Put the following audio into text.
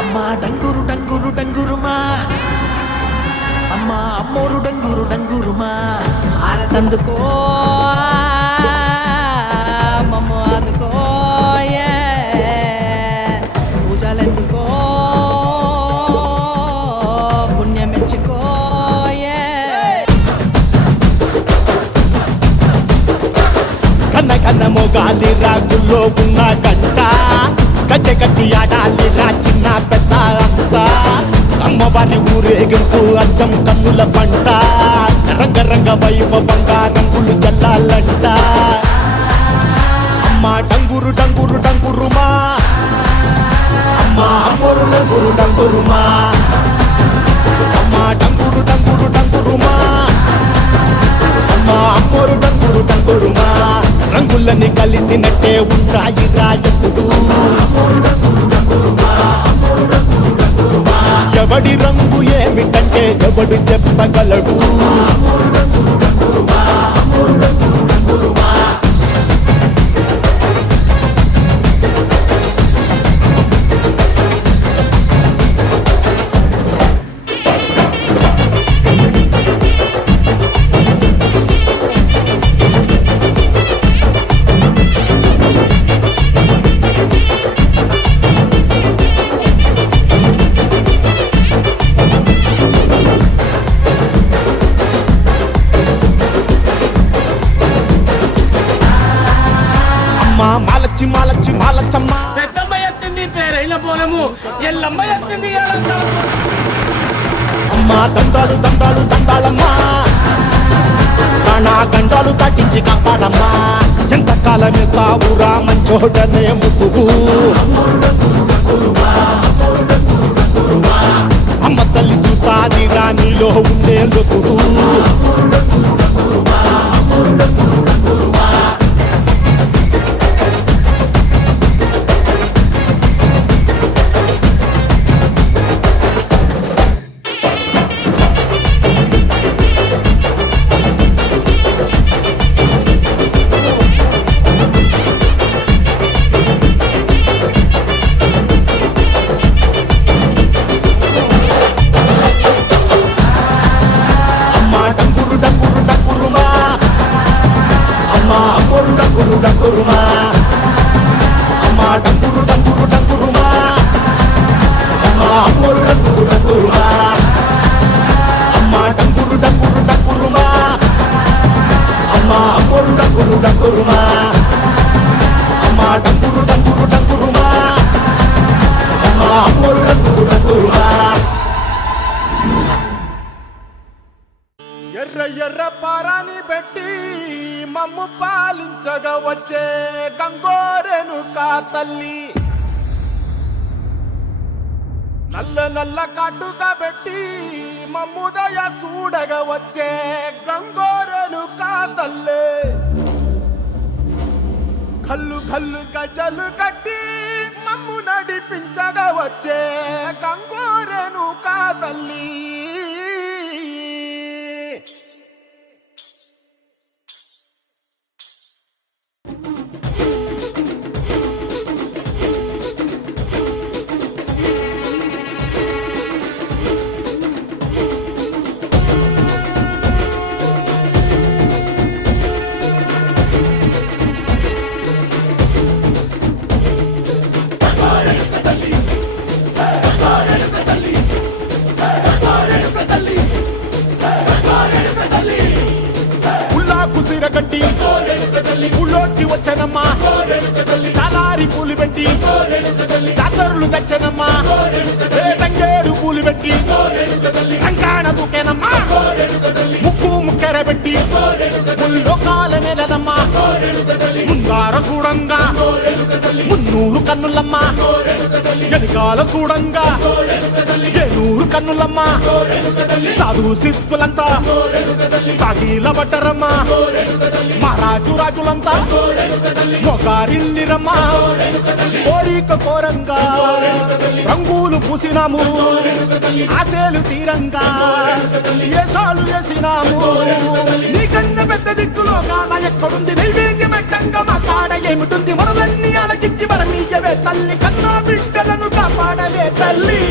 అమ్మా డంగురు డంగురు డంగురుమా, అమ్మా అమ్మోరు డంగురు డంగురుమా, ఆరతందుకో మమ్మ అందుకో పూజలెందుకో పుణ్యమెచ్చుకో. కన్న కన్న మొగాలి రాగుల్లో ఉన్న గంట కచ్చగట్టి ఆడాలి రా చిన్న పెద్ద అంతా. అమ్మవారి ఊరేగింపు అచ్చం కన్నుల పంట, రంగరంగ వైభవంగా రంగులు జల్లాలంట. అమ్మా డంగురు డంగురు డంగురుమా, అమ్మా అమ్మోరు డంగురు డంగురుమా, అమ్మా డంగురు డంగురు డంగురుమా, అమ్మా అమ్మోరు డంగురు డంగురుమా. రంగులని కలిసినట్టే ఉంటాయి రాజపుడు, ఎవడి రంగు ఏమిటంటే ఎవడు చెప్పగలడు. మాలచ్చి మాలచ్చి మాలచ్చమ్మ, పెద్దమ్మ ఎత్తింది పేరైన పోనము, ఎల్లమ్మ ఎత్తింది అమ్మా దండాలు దండాలు దండాలమ్మా, నా గండాలు దాటించి కాపాడమ్మా. ఎంతకాలం ఇస్తావురా మంచోడనే ముసుగు, అమ్మ తల్లి చూస్తాది రాణిలో ఉండే లొసుడు. డంగురుమా, అమ్మా డంగురు డంగురు డంగురుమా, అమ్మా అమ్మోరు డంగురు డంగురుమా, అమ్మా డంగురు డంగురు డంగురుమా, అమ్మా అమ్మోరు డంగురు డంగురుమా, అమ్మా డంగురు డంగురు డంగురుమా, అమ్మా అమ్మోరు డంగురు డంగురుమా. ఎర్ర ఎర్ర పారాని పెట్టి మమ్ము పాలించగా వచ్చే గంగోరెను కా తల్లి, నల్ల నల్ల కాటుగా పెట్టి మమ్ముదయ చూడగా వచ్చే గంగోరెను కా తల్లి. కల్లు కల్లు గజలు కట్టి మమ్ము నడిపించగా వచ్చే గంగోరెను కా తల్లి. కట్టి ఊళ్ళోకి వచ్చనమ్మా, చాలారి పూలు పెట్టి జాతరులు తెచ్చనమ్మా, తంగేరు పూలు పెట్టి రంగాణ దూకేనమ్మా, ముక్కు ముక్కెర పెట్టి లోకాల నెలనమ్మా, ముందార చూడంగా మున్నూరు కన్నులమ్మా, వెనకాల చూడంగా ఏనూరు కన్నులమ్మ సాధు శిస్తులంతా సాగిల బట్టరమ్మ మహారాజు రాజులంతా మొగారిల్లిరమ్మ కోరిక కోరంగా రంగులు పూసినాము ఆశలు తీరంగా ఏసాలు వేసినాము నీకన్నా పెద్ద దిక్కులో కాన ఎక్కడుంది నైవేద్యం పెట్టంగా మా కాడ ఏమిటుంది మనలన్నీ అలకించి మరమీయవే తల్లి కన్నా బిడ్డలను కాపాడవే తల్లి